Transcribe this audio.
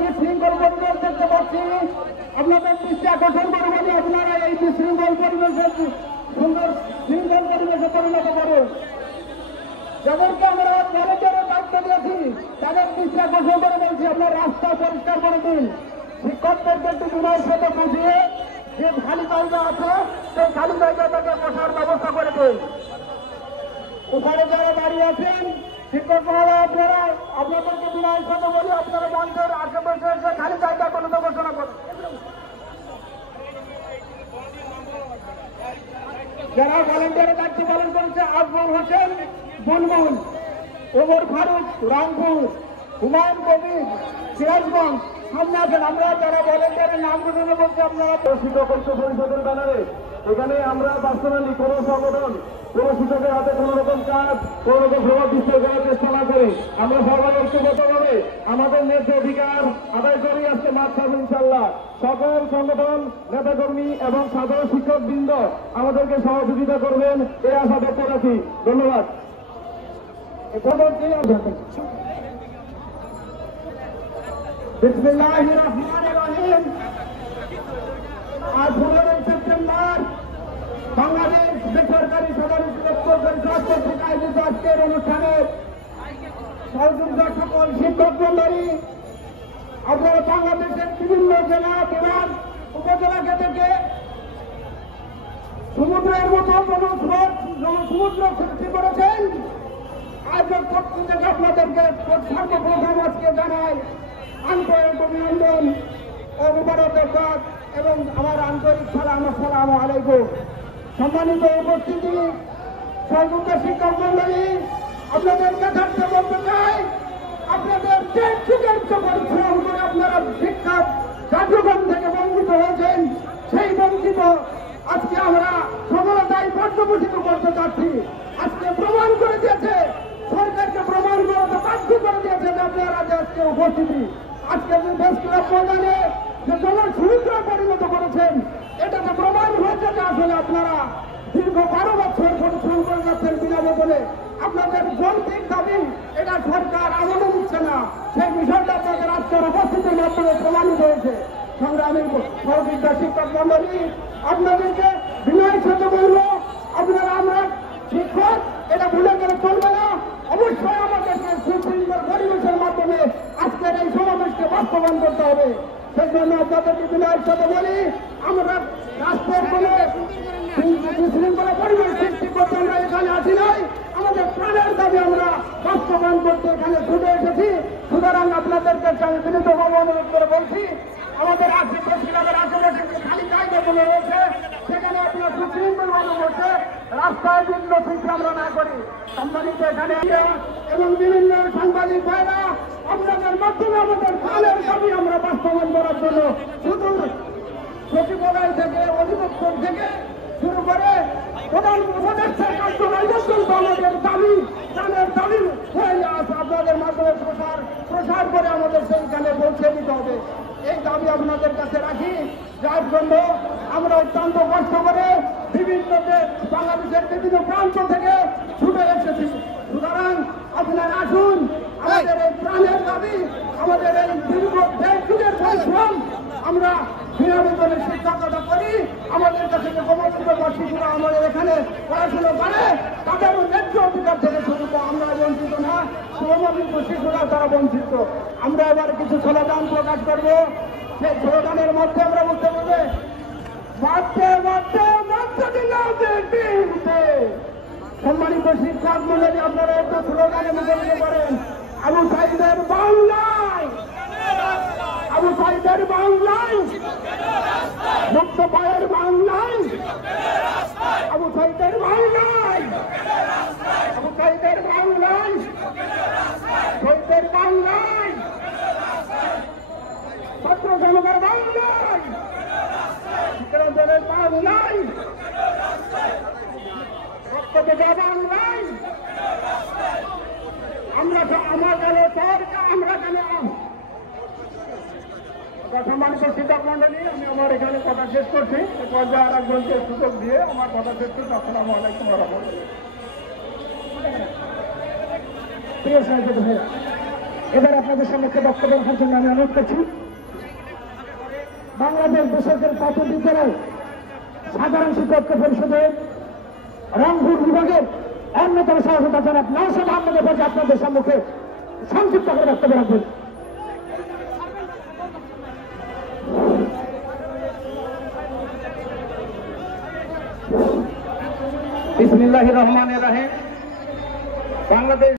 বিশৃঙ্খল পরিবেশ দেখতে পাচ্ছি। আপনাদের দৃষ্টি আকর্ষণ করবো যে আপনারা এই বিশৃঙ্খল পরিবেশের সুন্দর শৃঙ্খল পরিবেশে পরিণত করুন। যাদেরকে আমরা ভলেন্টিয়ারের দায়িত্ব দিয়েছি তাদের দৃষ্টি আকর্ষণ করে বলছি আপনার রাস্তা পরিষ্কার করে দিন। শিক্ষকদেরকে একটু বিনয়ের সাথে বুঝিয়ে যে খালি জায়গা আছে সেই খালি জায়গাটাকে বসার ব্যবস্থা করে দিন। ওখানে যারা দাঁড়িয়ে আছেন শিক্ষক মহোদয় আপনারা আপনাদেরকে বিনয়ের সাথে বলি আপনারা মঞ্চের আশেপাশে এসে খালি জায়গা কোনো ঘোষণা করুন। যারা ভলেন্টিয়ারের দায়িত্ব পালন করেছে আজমল হোসেন বুলবুল, ওমর ফারুক রংপুর, হুমায়ুন কবির সিরাজগঞ্জ সামনে আছেন। আমরা যারা ভলেন্টিয়ারের নাম ঘোষণা করছি আপনারা শিক্ষক ঐক্য পরিষদের ব্যানারে এখানে আমরা বাস্তবায়ন কোন সংগঠন কোন শিক্ষকের হাতে কোন রকম কাজ কোন রকম প্রভাব বিস্তার করার চেষ্টা না করে আমরা সবাই ঐক্যবদ্ধভাবে আমাদের ন্যায্য অধিকার আদায় করে আসতে মাঠ থাকবো ইনশাল্লাহ। সকল সংগঠন নেতাকর্মী এবং সাধারণ শিক্ষক বৃন্দ আমাদেরকে সহযোগিতা করবেন এই আশা ব্যক্ত রাখি। ধন্যবাদ। বিসমিল্লাহির রহমানির রহিম। আজ 15 সেপ্টেম্বর বাংলাদেশ বেসরকারি সাধারণ শিক্ষক পরিষদ কর্তৃক আয়োজিত আজকের অনুষ্ঠানে সংযুক্ত সকল শিক্ষক মন্ডলী আপনারা বাংলাদেশের বিভিন্ন জেলা বিভাগ উপজেলা থেকে সমুদ্রের মতো সমুদ্র সৃষ্টি করেছেন। আয়োজক পক্ষ থেকে আপনাদেরকে সর্বপ্রথম আজকে জানাই আন্তরিক অভিনন্দন ও মুবারকবাদ এবং আমার আন্তরিক সালাম। আসসালামু আলাইকুম। সম্মানিত উপস্থিতি সংযুক্ত শিক্ষক মন্ডলী, আপনাদের কাছে বলতে চাই আপনাদের যে যুগের পরিশ্রম করে আপনারা শিক্ষা কার্যক্রম থেকে বঞ্চিত হয়েছেন সেই বঞ্চিত আজকে আমরা সফলতায় পর্যবেসিত করতে চাচ্ছি। আজকে প্রমাণ করে দিয়েছে, সরকারকে প্রমাণ করতে বাধ্য করে দিয়েছে যে আপনারা যে আজকে উপস্থিতি আজকে যে প্রেস ক্লাব ময়দানে যে জনসমুদ্রে পরিণত করেছেন এটাতে প্রমাণ হয়েছে যে আসলে আপনারা দীর্ঘ 12 বছর পরিশ্রম করে যাচ্ছেন বিনা বেতনে। আপনাদের যৌক্তিক দাবি এটা সরকার আমলে নিচ্ছে না, সেই বিষয়টা আপনাদের আজকের উপস্থিতির মাধ্যমে প্রমাণিত হয়েছে। সংগ্রামী সহযোগিতা শিক্ষক মন্ডলী, আপনাদেরকে বিনয়ের সাথে বলব আপনারা আমরা শিক্ষক এটা ভুলে গেলে চলবে না। অবশ্যই আমাদেরকে সুশৃঙ্খল পরিবেশের মাধ্যমে আজকের এই সমাবেশকে বাস্তবায়ন করতে হবে। সেই জন্য আপনাদেরকে বিনয়ের সাথে বলি আমরা রাষ্ট্রের কোন বিশৃঙ্খলা পরিবেশ সৃষ্টি করতে আমরা এখানে আসি নাই, আমাদের প্রাণের দাবি আমরা বাস্তবায়ন করতে এখানে ছুটে এসেছি। সুতরাং আপনাদেরকে আমি বিনীতভাবে অনুরোধ করে বলছি আমাদের আশেপাশে খালি জায়গাগুলো রয়েছে সেখানে আপনার সুশৃঙ্খলভাবে বসে রাস্তায় বিঘ্ন সৃষ্টি আমরা না করি। সম্মানিত এখানে এবং বিভিন্ন সাংবাদিক ভাইরা আপনাদের মাধ্যমে আমাদের প্রাণের দাবি আমরা বাস্তবায়ন করার জন্য শুধু সচিবালয় থেকে অধিদপ্তর থেকে শুরু করে প্রধান উপদেষ্টার কার্যালয় পর্যন্ত আমাদের দাবি প্রাণের দাবি হয়ে আছে। আপনাদের মাধ্যমে প্রসার করে আমাদের সেইখানে পৌঁছে দিতে হবে। এই দাবি আপনাদের কাছে রাখি, যার জন্য আমরা অত্যন্ত কষ্ট করে বিভিন্ন বাংলাদেশের বিভিন্ন প্রান্ত থেকে ছুটে এসেছি। সুতরাং আপনারা আসুন, আমাদের এই প্রাণের দাবি আমাদের এই দীর্ঘ 1.5 যুগের পরিশ্রম আমরা বিনা বেতনে শিক্ষকতা করি। আমাদের কাছে যে সমস্ত শিশুরা আমাদের এখানে পড়াশোনা করে তাদেরও ন্যায্য অধিকার থেকে শুরু আমরা বঞ্চিত না, শ্রমবিন্দু শিশুরা তারা বঞ্চিত। আমরা এবার কিছু স্লোগান প্রকাশ করবো, সেই স্লোগানের মধ্যে আমরা বলতে হবে বাড়তে বাড়তে বাচ্চা দিলাম। সম্মানিত শিক্ষক মন্ডলী, আপনারা একটা স্লোগানে মুখরিত করেন আবু সাইদের বাংলায়, আবু সাইদের বাংলায়, মুক্ত পায়ের বাংলায়, আবু সাইদের বাংলায়, আবু সাইদের বাংলায়, শহীদের বাংলায়, ছাত্র জনতার বাংলায়, শিক্ষার্থীদের বাংলায়, রক্তদাতা বাংলায়। আমরা কেন সরকার, আমরা কেন সম্মানিত শিক্ষক মন্ডলী, আমি আমার এখানে কথা শেষ করছি। পর্যায়ে আর একজনকে সুযোগ দিয়ে আমার কথা শেষ করছি। আসসালামু আলাইকুম ওয়া রাহমাতুল্লাহ। প্রিয় সাহিত্য ভাইয়া, এবার আপনাদের সম্মুখে বক্তব্য রাখার জন্য আমি অনুরোধ করছি বাংলাদেশ বেসরকারি প্রাথমিক বিদ্যালয় সাধারণ শিক্ষক পরিষদের রংপুর বিভাগের অন্যতম সভাপতি জনাব নওশাদ আহমেদের কাছে আপনাদের সম্মুখে সংক্ষিপ্ত করে বক্তব্য রাখবেন। বিসমিল্লাহির রহমানির রহিম। বাংলাদেশ